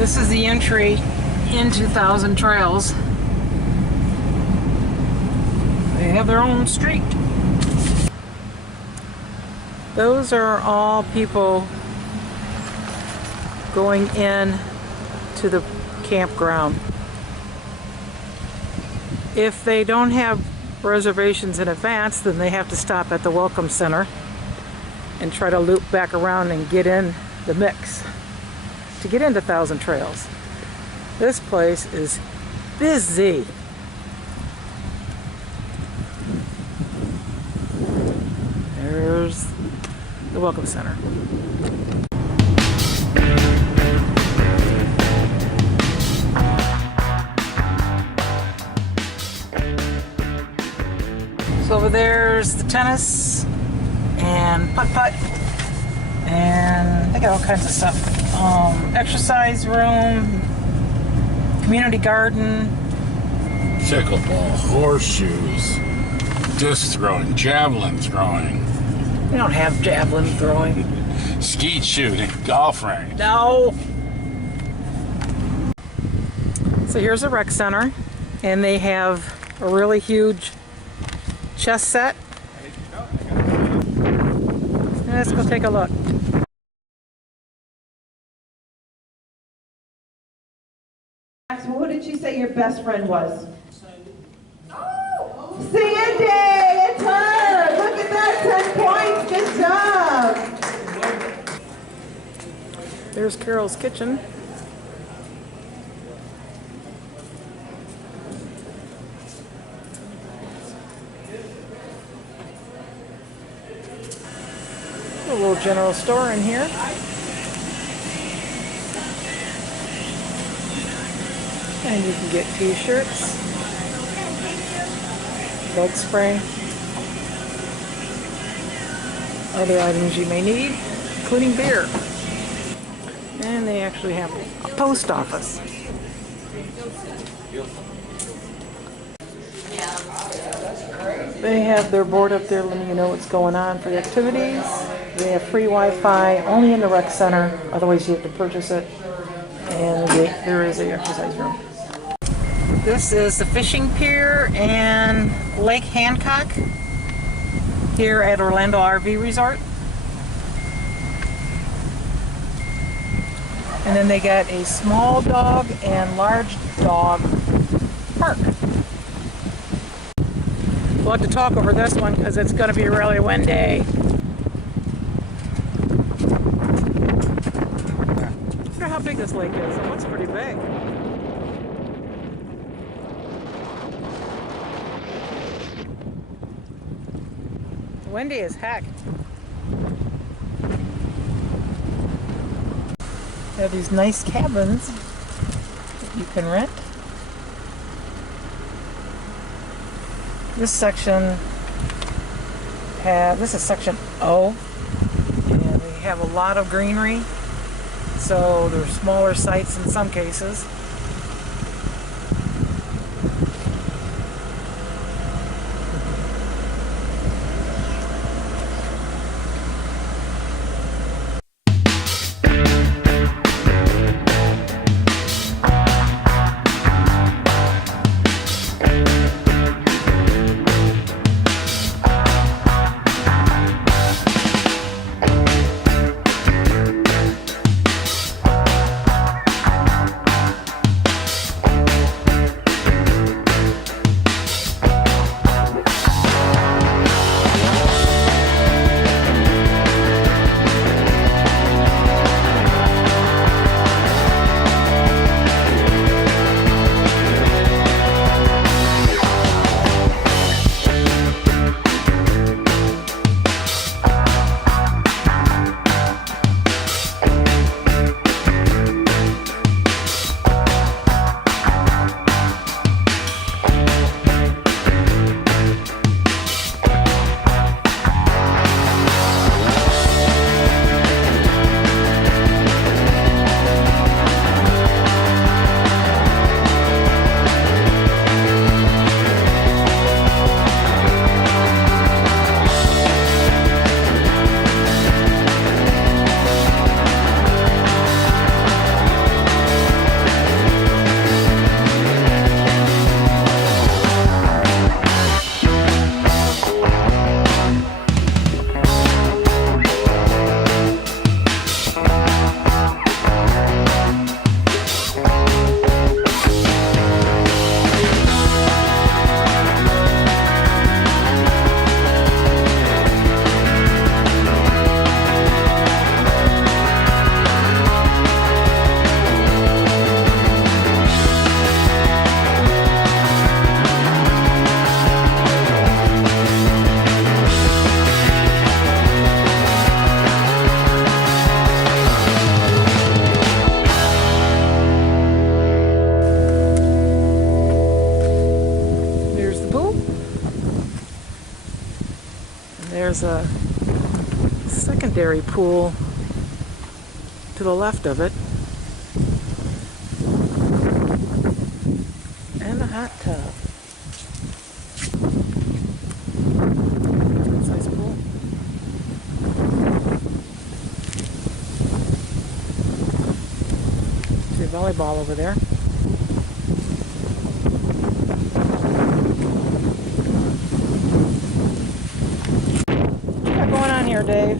This is the entry into Thousand Trails. They have their own street. Those are all people going in to the campground. If they don't have reservations in advance, then they have to stop at the Welcome Center and try to loop back around and get in the mix to get into Thousand Trails. This place is busy. There's the Welcome Center. So over there's the tennis and putt-putt, and they got all kinds of stuff. Exercise room, community garden, pickleball, horseshoes, disc throwing, javelin throwing. We don't have javelin throwing. Skeet shooting, golf range. No. So here's a rec center, and they have a really huge chess set. Let's go take a look. What did you say your best friend was? Oh, Sandy! It's her! Look at that, 10 points. Good job! There's Carol's kitchen. A little general store in here. And you can get t-shirts, bug spray, other items you may need, including beer. And they actually have a post office. They have their board up there letting you know what's going on for the activities. They have free Wi-Fi only in the rec center, otherwise you have to purchase it. And there is an exercise room. This is the fishing pier and Lake Hancock here at Orlando RV Resort. And then they got a small dog and large dog park. We'll have to talk over this one because it's going to be really windy. I wonder how big this lake is. It looks pretty big. Windy as heck. They have these nice cabins that you can rent. This section this is section O, and we have a lot of greenery, so there's smaller sites in some cases. there's a secondary pool to the left of it. And a hot tub. Nice pool. See a volleyball over there. What's going on here, Dave?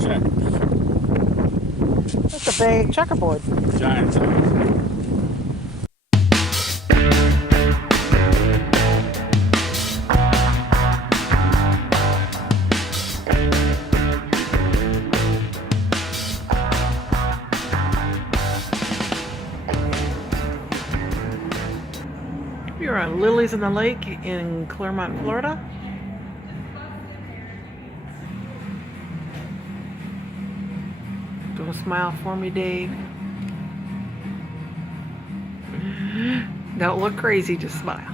Check. That's a big checkerboard. Giant size. We're on Lilies in the Lake in Clermont, Florida. Don't smile for me, Dave. Don't look crazy, just smile.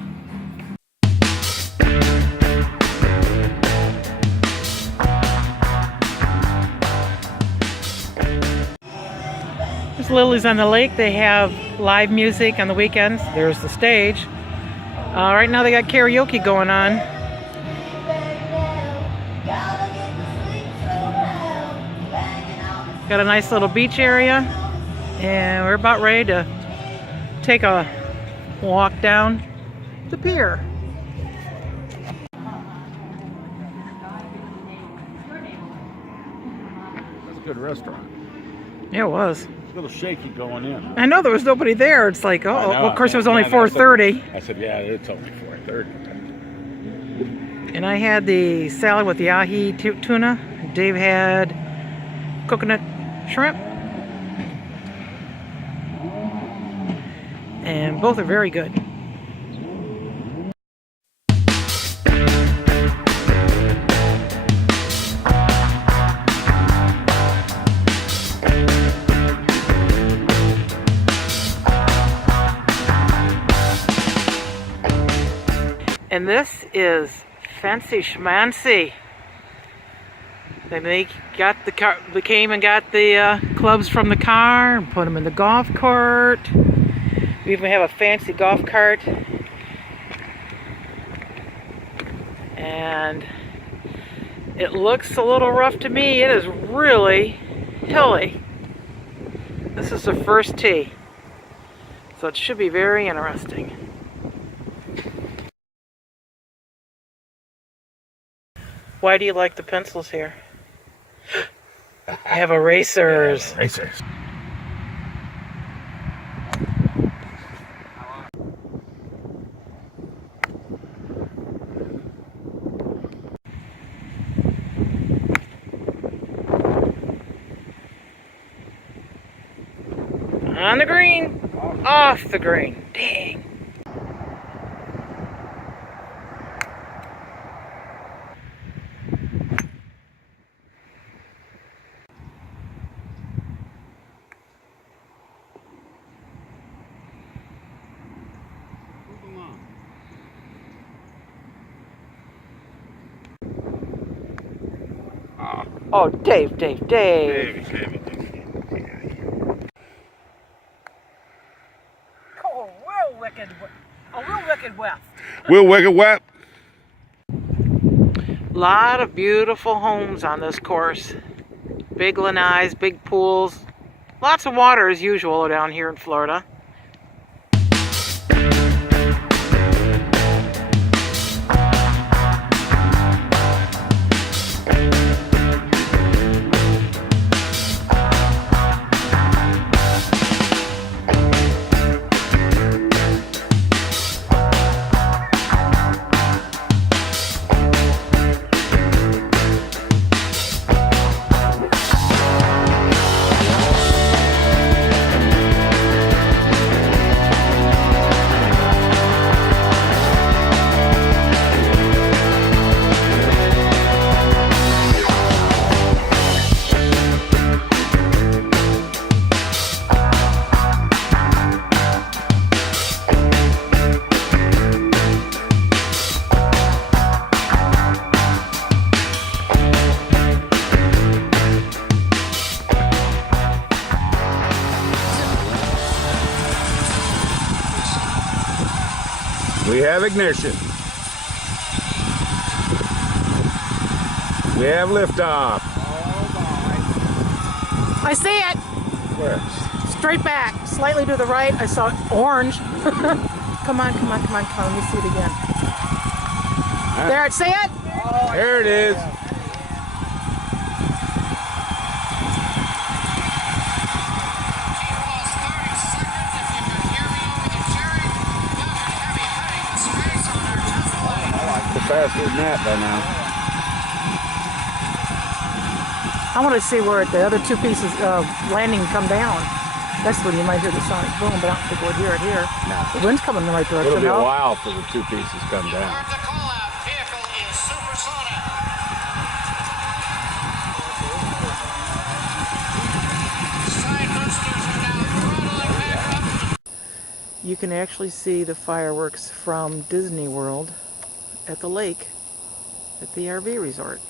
There's Lilies on the Lake. They have live music on the weekends. There's the stage. Right now they got karaoke going on. Got a nice little beach area, and we're about ready to take a walk down the pier. That's a good restaurant. Yeah, it was. A little shaky going in. I know there was nobody there. It's like, oh, I know. well, of course it was only Yeah, 4:30. I said, yeah, it's only 4:30. And I had the salad with the ahi tuna. Dave had coconut shrimp. And both are very good. And this is Fancy Schmancy. They got the car, they came and got the clubs from the car and put them in the golf cart. We even have a fancy golf cart. And it looks a little rough to me. It is really hilly. This is the first tee, so it should be very interesting. Why do you like the pencils here? I have erasers. Racers. On the green, off the green. Dang. Oh, Dave. Oh, real wicked west. We'll wake it wet. Lot of beautiful homes on this course. Big lanais, big pools. Lots of water as usual down here in Florida. have ignition. We have liftoff. I see it. Where? Straight back, slightly to the right. I saw orange. Come on, come on, come on, come on. Let me see it again. There, see it? There it is. Faster than that by now. I want to see where the other two pieces landing come down. That's when you might hear the sonic boom, but I don't think we'll hear it here. No. The wind's coming in the right direction. It'll be a though. while for the two pieces come down. Vehicle is supersonic. Side boosters are now throttling back up. You can actually see the fireworks from Disney World at the lake at the RV resort.